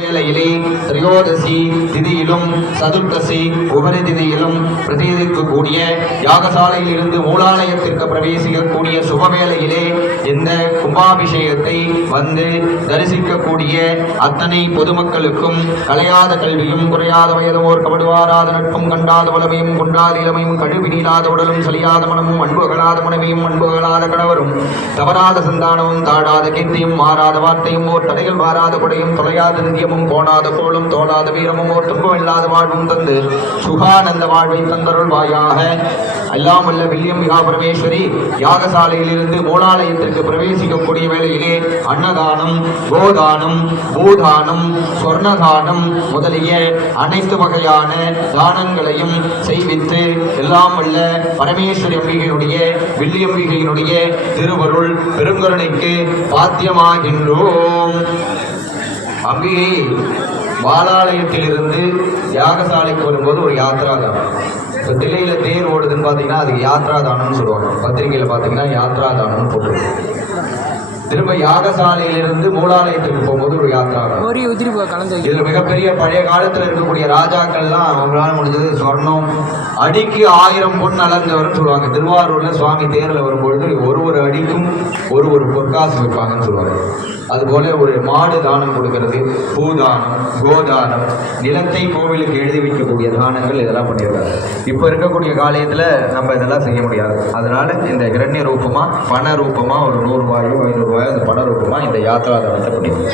வேளையிலே திரையோதசி திதியிலும் சதுர்தசி உபரி திதியிலும் பிரதிநிதிக்கக்கூடிய யாகசாலையில் இருந்து மூலாலயத்திற்கு பிரவேசிக்கக்கூடிய சுபவேளையிலே இந்த கும்பாபிஷேகத்தை வந்து தரிசிக்கக்கூடிய அத்தனை பொதுமக்களுக்கும் கலையாத கல்வியும் குறையாத வயதுமோர் கபடுவாராத நட்பும் கண்டாத வளமையும் கொண்டாத இளமையும் கழுவி நீளாத உடலும் சலியாத மனமும் அன்புகளாத மனைவியும் அன்புகளாத கணவரும் தவறாத சந்தானமும் தாடாத கீர்த்தியும் மாறாத வார்த்தையும் ஓர் தடைகள் வாராத கொடையும் தொலையாத நிதியமும் போனாத கோளும் தோளாத வீரமும் ஓர் துன்பமில்லாத வாழ்வும் தந்து சுகானந்த வாழ்வை தந்தருள் வாயாக. எல்லாம் உள்ள வில்லியம் மிகா பரமேஸ்வரி யாகசாலையில் இருந்து மூலாலயத்திற்கு பிரவேசிக்கக்கூடிய வேளையிலே அன்னதானம், கோதானம், பூதானம், சொர்ணதானம் முதலிய அனைத்து வகையான தானங்களையும் செய்வித்து எல்லாம் உள்ள பரமேஸ்வரி அம்பிகையினுடைய வில்லியம்பிகையினுடைய திருவருள் பெருங்கருணைக்கு பாத்தியமாகின்றோம். அம்பிகை பாலாலயத்திலிருந்து யாகசாலைக்கு வரும்போது ஒரு யாத்ராதானம். இப்போ தில்லையில தேர் ஓடுதுன்னு பார்த்தீங்கன்னா அதுக்கு யாத்ராதானம்னு சொல்லுவாங்க. பத்திரிகையில் பார்த்தீங்கன்னா யாத்ராதானம்னு போட்டுருவாங்க. திரும்ப யாகசாலையிலிருந்து மூலாலயத்துக்கு போகும்போது ஒரு யாத்ராதானம். இதுல மிகப்பெரிய பழைய காலத்துல இருக்கக்கூடிய ராஜாக்கள்லாம் அவங்களால முடிஞ்சது சொர்ணம் அடிக்கு 1000 பொன் அளந்தவர்னு சொல்லுவாங்க. திருவாரூர்ல சுவாமி தேர்ல வரும்பொழுது ஒரு அடிக்கும் ஒரு பொற்காசு வைப்பாங்கன்னு சொல்லுவாங்க. அதுபோல ஒரு மாடு தானம் கொடுக்கிறது, பூதானம், கோதானம், நிலத்தை கோவிலுக்கு எழுதி வைக்கக்கூடிய தானங்கள் இதெல்லாம் பண்ணியிருக்காங்க. இப்போ இருக்கக்கூடிய காலத்தில் நம்ம இதெல்லாம் செய்ய முடியாது. அதனால இந்த கிரண்ய ரூபமா பண ரூபமா ஒரு 100 ரூபாயோ 500 ரூபாயோ அந்த பண ரூபமா இந்த யாத்ரா தானத்தை பண்ணிடுவோம்.